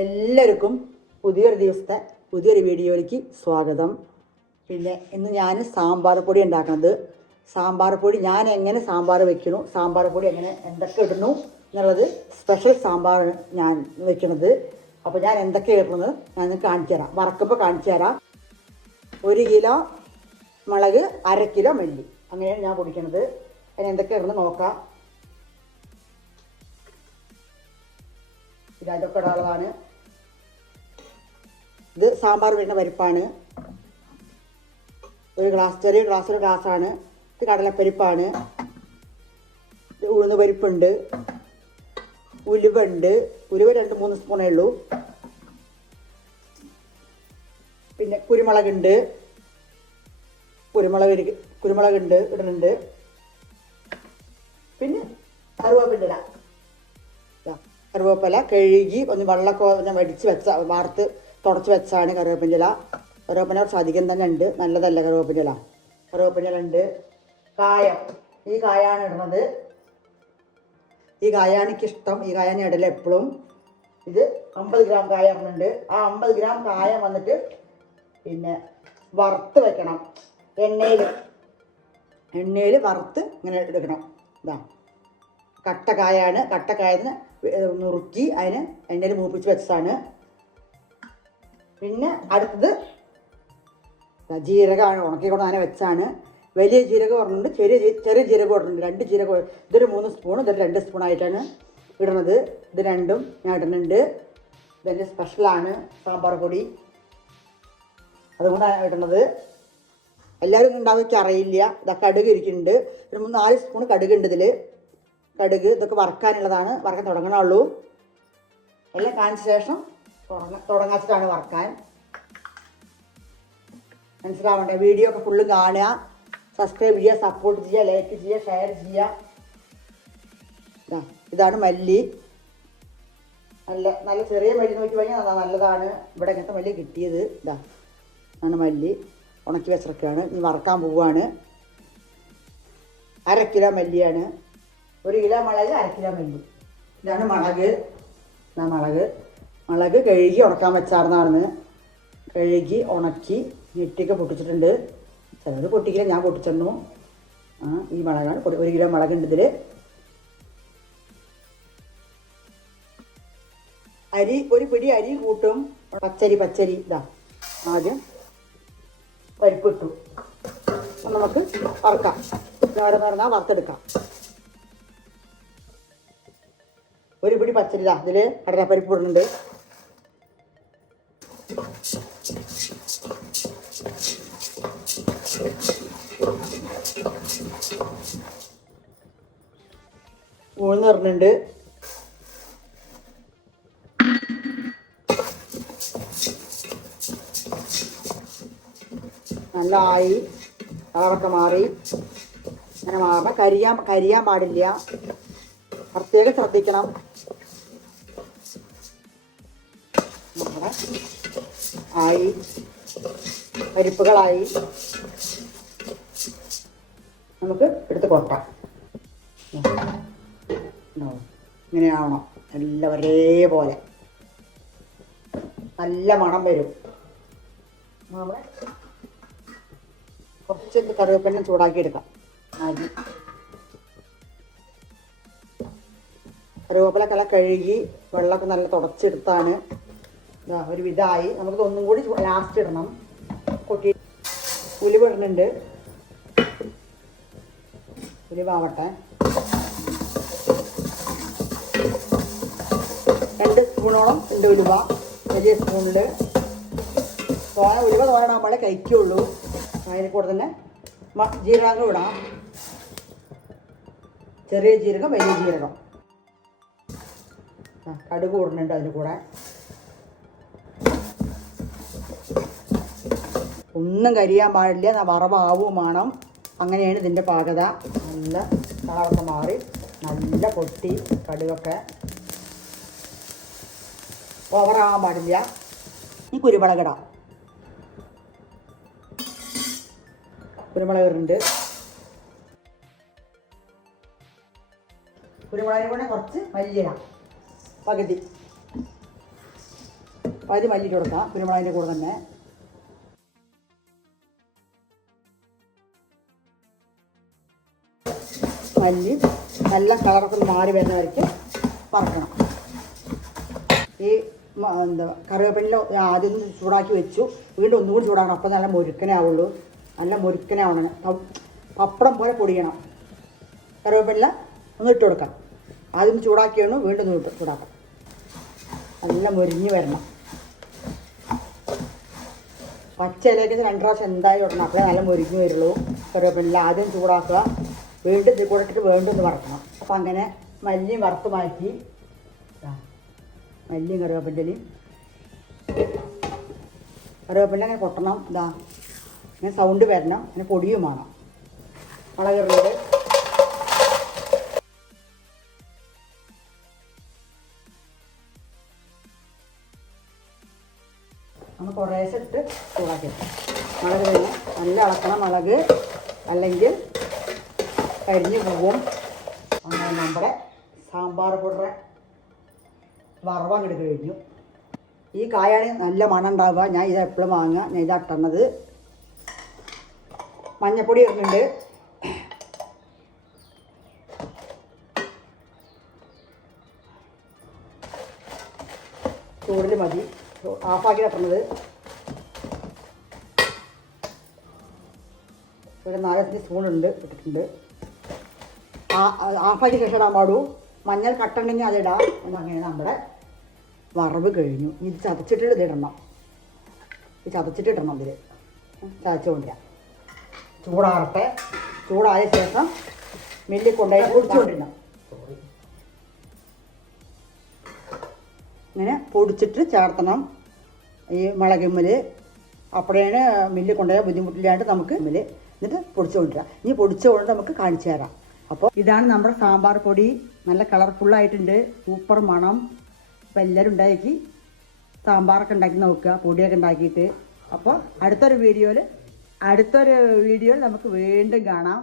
എല്ലാവർക്കും പുതിയൊരു ദിവസത്തെ പുതിയൊരു വീഡിയോയിലേക്ക് സ്വാഗതം. പിന്നെ ഇന്ന് ഞാൻ സാമ്പാർ പൊടി ഉണ്ടാക്കുന്നത്. സാമ്പാർ പൊടി ഞാൻ എങ്ങനെ സാമ്പാർ വെക്കണു, സാമ്പാർ പൊടി എങ്ങനെ എന്തൊക്കെ ഇടുന്നു എന്നുള്ളത് സ്പെഷ്യൽ സാമ്പാർ ഞാൻ വെക്കുന്നത്. അപ്പോൾ ഞാൻ എന്തൊക്കെ ഇടുന്നത് ഞാൻ കാണിച്ചു തരാം. വറക്കുമ്പോൾ കാണിച്ചു തരാം. 1 കിലോ മുളക്, 1/2 കിലോ മല്ലി, അങ്ങനെയാണ് ഞാൻ പൊടിക്കണത്. അതിന് എന്തൊക്കെ ഇടുന്നത് നോക്കാം. ഇതൊക്കെ ഇടാനുള്ളതാണ്. ഇത് സാമ്പാർ വരുന്ന പരിപ്പാണ്. ഒരു ഗ്ലാസ്, ചെറിയ ഗ്ലാസ്, ഒരു ഗ്ലാസ്സാണ്. ഇത് കടലപ്പരിപ്പാണ്. ഇത് ഉഴുന്ന് പരിപ്പുണ്ട്, ഉലുവുണ്ട്. ഉലുവ 2-3 സ്പൂണേ ഉള്ളൂ. പിന്നെ കുരുമുളകുണ്ട്, കുരുമുളകുണ്ട് ഇടുന്നുണ്ട്. പിന്നെ കറിവേപ്പില കഴുകി ഒന്ന് വെള്ളമൊക്കെ ഒന്ന് വടിച്ച് വെച്ച, വാർത്ത് തുടച്ച് വെച്ചാണ് കറിവേപ്പിൻ്റെ ഇല. കറിവേപ്പില കുറച്ച് അധികം തന്നെ ഉണ്ട്, നല്ലതല്ല കറിവേപ്പിൻ്റെ ഇല. കറിവേപ്പിൻ്റെ ഇല ഉണ്ട്. കായം, ഈ കായാണ് ഇടുന്നത്. ഈ കായാണ് എനിക്കിഷ്ടം. ഈ കായാണ് ഇടല എപ്പോഴും. ഇത് 50 ഗ്രാം കായം ഇടുന്നുണ്ട്. ആ 50 ഗ്രാം കായം വന്നിട്ട് പിന്നെ വറുത്ത് വെക്കണം. എണ്ണയിൽ വറുത്ത് ഇങ്ങനെ എടുക്കണം. ഇതാ കട്ടക്കായാണ്. കട്ടക്കായതിന് നുറുക്കി അതിന് എണ്ണയിൽ മൂപ്പിച്ച് വെച്ചതാണ്. പിന്നെ അടുത്തത് ജീരകമാണ്. ഉണക്കിക്കൊണ്ട് അങ്ങനെ വെച്ചാണ്. വലിയ ജീരകം ഇടുന്നുണ്ട്, ചെറിയ ജീരകം ഇടുന്നുണ്ട്. 2 ജീരകം. ഇതൊരു 3 സ്പൂൺ, ഇതൊരു 2 സ്പൂണായിട്ടാണ് ഇടുന്നത്. ഇത് രണ്ടും ഞാൻ ഇടുന്നുണ്ട്. ഇതെൻ്റെ സ്പെഷ്യലാണ് സാമ്പാർ പൊടി, അതുകൊണ്ടാണ് ഇടുന്നത്. എല്ലാവരും ഉണ്ടാവുക അറിയില്ല. ഇതൊക്കെ കടുക് ഇരിക്കുന്നുണ്ട്. ഒരു 4 സ്പൂൺ കടുകുണ്ട് ഇതിൽ. കടുക് ഇതൊക്കെ വറക്കാനുള്ളതാണ്. വറക്കാൻ തുടങ്ങണുള്ളൂ. എല്ലാം കാണിച്ച ശേഷം തുടങ്ങാച്ചിട്ടാണ് വറക്കാൻ. മനസ്സിലാവണ്ടേ? വീഡിയോ ഒക്കെ ഫുള്ളും കാണുക, സബ്സ്ക്രൈബ് ചെയ്യുക, സപ്പോർട്ട് ചെയ്യുക, ലൈക്ക് ചെയ്യുക, ഷെയർ ചെയ്യുക. ഇതാണ് മല്ലി. നല്ല ചെറിയ മല്ലി നോക്കി കഴിഞ്ഞാൽ നല്ലതാണ്. ഇവിടെ ഇങ്ങനത്തെ മല്ലി കിട്ടിയത്. ആണ് മല്ലി. ഉണക്കി വെച്ചിറക്കുകയാണ്. ഇനി വറക്കാൻ പോവുകയാണ്. 1/2 കിലോ മല്ലിയാണ്. 1 കിലോ മുളക്, 1/2 കിലോ മല്ലി. ഇതാണ് മുളക്. മുളക് കഴുകി ഉണക്കാൻ വെച്ചാർന്നാണ്. കഴുകി ഉണക്കി ഞെട്ടിയൊക്കെ പൊട്ടിച്ചിട്ടുണ്ട്. ചിലത് പൊട്ടിക്കില്ല, ഞാൻ പൊട്ടിച്ചിരുന്നു. ഈ മുളകാണ്. 1 കിലോ മുളകുണ്ട് ഇതിൽ. അരി, ഒരു പിടി അരി കൂട്ടും. പച്ചരി ഇതാ. ആദ്യം പരിപ്പിട്ടു. നമുക്ക് വറുക്കാം. പറഞ്ഞാൽ വറുത്തെടുക്കാം. ഒരു പിടി പച്ചരി ഇതാ. ഇതിൽ കടലപ്പരിപ്പ് ഇടുന്നുണ്ട്. ഉഴുന്ന് ഇടുന്നുണ്ട്. നല്ല ആയി, കളറൊക്കെ മാറി. അങ്ങനെ മാറുമ്പോൾ കരിയാൻ പാടില്ല. പ്രത്യേകം ശ്രദ്ധിക്കണം. നമ്മുടെ ആയി, പരിപ്പുകളായി. നമുക്ക് എടുത്ത് കൊട്ടാം. ഇങ്ങനെയാവണം. എല്ലാം ഒരേപോലെ നല്ല മണം വരും. നമ്മുടെ കുറച്ച് കറിവേപ്പില ചൂടാക്കി എടുക്കാം. അരി കറിവേപ്പില കഴുകി വെള്ളമൊക്കെ നല്ല തുടച്ചെടുത്താണ്. ഒരു വിധമായി. നമുക്കിത് ഒന്നും കൂടി ലാസ്റ്റ് ഇടണം. കൊട്ടി ഉലുവ ഇടുന്നുണ്ട്. ഉലുവാവട്ടെ. 2 സ്പൂണോളം ഉണ്ട് ഉലുവ. വലിയ സ്പൂണിൽ ഉലുവ തോരണാകുമ്പോഴേ കഴിക്കുള്ളൂ. അതിൽ കൂടെ തന്നെ ജീരകം ഇടാം. ചെറിയ ജീരകം, വലിയ ജീരകം. കടുക് ഇടുന്നുണ്ട് അതിൽ കൂടെ. ഒന്നും കരിയാൻ പാടില്ല. വറവാവും വേണം. അങ്ങനെയാണ് ഇതിൻ്റെ പാകത. നല്ല കളറൊക്കെ മാറി, നല്ല പൊട്ടി. കടുകൊക്കെ ഓവറാകാൻ പാടില്ല. ഈ കുരുമുളകിടാം. കുരുമുളക് ഇടുന്നുണ്ട്. കുരുമുളകിന് കൂടെ കുറച്ച് മല്ലിയിടാം. പകുതി പകുതി മല്ലിയിട്ട് കൊടുക്കാം കുരുമുളകിൻ്റെ കൂടെ തന്നെ. മല്ലി നല്ല കളറൊക്കെ മാറി വരുന്നവർക്ക് വറക്കണം. ഈ കറിവേപ്പില ആദ്യം ചൂടാക്കി വെച്ചു, വീണ്ടും ഒന്നുകൂടി ചൂടാക്കണം. അപ്പം നല്ല മുരുക്കനേ ആവുള്ളൂ. നല്ല മുരുക്കനേ ആവണം. പപ്പടം പോലെ പൊടിയണം. കറിവേപ്പില ഒന്ന് ഇട്ട് കൊടുക്കാം. ആദ്യം ചൂടാക്കിയാണ് വീണ്ടും ഒന്ന് ചൂടാക്കാം. നല്ല മുരിഞ്ഞ് വരണം. പച്ചയിലേക്ക് 2 പ്രാവശ്യം എന്തായാലും ഇടണം. അപ്പോഴേ നല്ല മുരിഞ്ഞ് വരുള്ളൂ. കറിവേപ്പില ആദ്യം ചൂടാക്കുക, വീണ്ടും ഇത് കൂടെ ഇട്ടിട്ട് വീണ്ടും ഒന്ന് വറക്കണം. അപ്പം അങ്ങനെ മല്ലിയും വറുത്ത് മാറ്റി, മല്ലിയും കറിവേപ്പിൻ്റെയും കറിവേപ്പില അങ്ങനെ പൊട്ടണം. ഇങ്ങനെ സൗണ്ട് വരണം. അങ്ങനെ പൊടിയും വേണം. മുളക് നമ്മൾ കുറേശ്ശെ ഇട്ട് ചൂടാക്കി മുളക് തന്നെ നല്ല ഇളക്കണം. മുളക് അല്ലെങ്കിൽ കരിഞ്ഞ് പോവും. അങ്ങനെ നമ്മുടെ സാമ്പാർ പൊടിയുടെ വറവങ്ങോട്ട് കഴിഞ്ഞു. ഈ കായാണ് നല്ല മണം ഉണ്ടാവുക. ഞാൻ ഇത് എപ്പോഴും വാങ്ങുക. ഞാൻ ഇതാട്ടണത്. മഞ്ഞപ്പൊടി ഇടുന്നുണ്ട്. ചൂടിൽ മതി. ഹാഫാക്കി ഇട്ടണത്. ഒരു 4-5 സ്പൂണുണ്ട് ഇട്ടിട്ടുണ്ട്. ഹാഫാക്കി ശേഷം ഇടാൻ പാടൂ. മഞ്ഞൾ കട്ടുണ്ടെങ്കിൽ അതിടാം. അങ്ങനെ നമ്മുടെ വറവ് കഴിഞ്ഞു. ഇത് ചതച്ചിട്ട് ഇതിടണം. ഇത് ചതച്ചിട്ട് ഇടണം. ഇതിൽ ചതച്ചുകൊണ്ടിരാം. ചൂടാറട്ടെ. ചൂടായ ശേഷം മില്ലിൽ കൊണ്ടുപോയി പൊടിച്ചുകൊണ്ടിരണം. ഇങ്ങനെ പൊടിച്ചിട്ട് ചേർത്തണം ഈ മുളകുമ്മൽ. അപ്പോഴാണ് മില്ലിൽ കൊണ്ടുപോയാൽ ബുദ്ധിമുട്ടില്ലാണ്ട് നമുക്ക് മില്ല് എന്നിട്ട് പൊടിച്ചു കൊണ്ടുവരാം. ഇനി പൊടിച്ചു കൊണ്ട് നമുക്ക് കാണിച്ചു തരാം. അപ്പോൾ ഇതാണ് നമ്മുടെ സാമ്പാർ പൊടി. നല്ല കളർഫുള്ളായിട്ടുണ്ട്. സൂപ്പർ മണം. അപ്പോൾ എല്ലാവരും ഉണ്ടാക്കി സാമ്പാറൊക്കെ ഉണ്ടാക്കി നോക്കുക, പൊടിയൊക്കെ ഉണ്ടാക്കിയിട്ട്. അപ്പോൾ അടുത്തൊരു വീഡിയോയിൽ നമുക്ക് വീണ്ടും കാണാം.